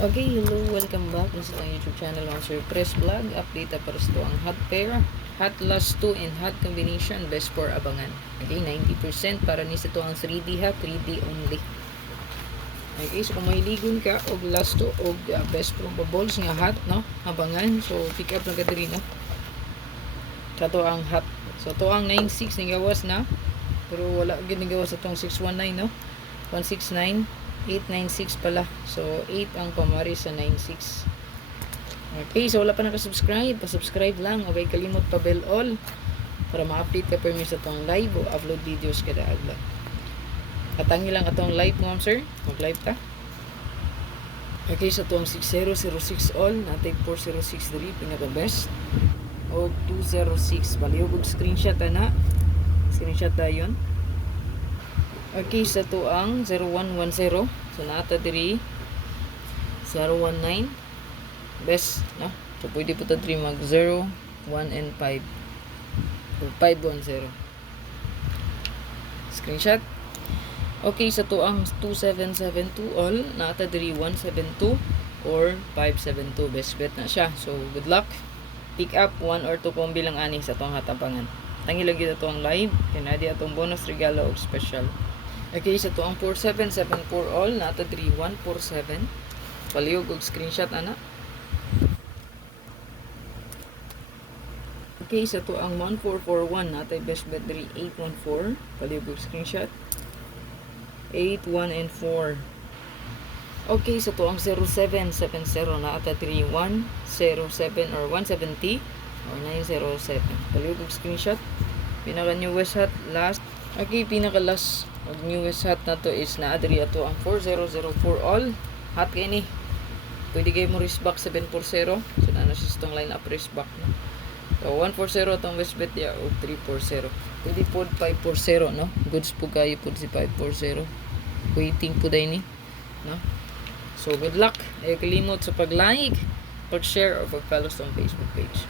Okay, hello, welcome back sa itong YouTube channel ng Sir Press Vlog. Update para sa ito ang hot pair, hot last 2 and hot combination, best for abangan. Okay, 90% para ni sa ito ang 3D ha, 3D only. Okay, so kung mahiligon ka og last 2 og best probables nga hot, no, abangan, so pick up lang ka diri, no. Sa ito ang hot. So ito ang 96 ni gawas na, pero wala gid ni gawas itong 619, no. 169 896 pala. So 8 ang pamari sa 96. Okay, so wala pa nakasubscribe, pa-subscribe lang. Okay, kalimot pa bell all para ma-update ka per sa tong live o upload videos kada adlaw. Katangi lang atong live mo, sir. Mag-live ta. Okay, sa tuang 6006 all, natay 4063 pinaka best. O 206 baliw og screenshot ana. Screenshot dayon. Okay, sa tuang 0110. So nata diri 019 best, no? So pwede po ta diri mag 0, 1 and 5. So 510. Screenshot. Okay, sa tuang 2772 all, nata diri 172 or 572 best bet na siya. So good luck. Pick up 1 or 2 kombi lang ani sa tuang hatapangan. Tangi lagi ito ang live, kinadi atong bonus regalo o special. Okay, sa to ang 4774 all, nata 3147. Palihog og screenshot ana. Okay, sa to ang 1441, nata best bet 814. Palihog og screenshot. 8, 1 and 4. Okay, sa to ang 0770, nata 3107 or 170 or 907. Palihog og screenshot. Pinaka newest hot last. Okay, pinaka last og newest hot na to is na adri ato ang 4004 all. Hot kay ni. Pwede kayo mo wristback 740. So na siya itong line up wristback no. So 140 itong best bet ya o 340. Pwede po 540 no. Goods po kayo po si 540. Waiting po day ni no. So good luck. Kalimot sa pag-like, pag-share or pag-follow sa Facebook page.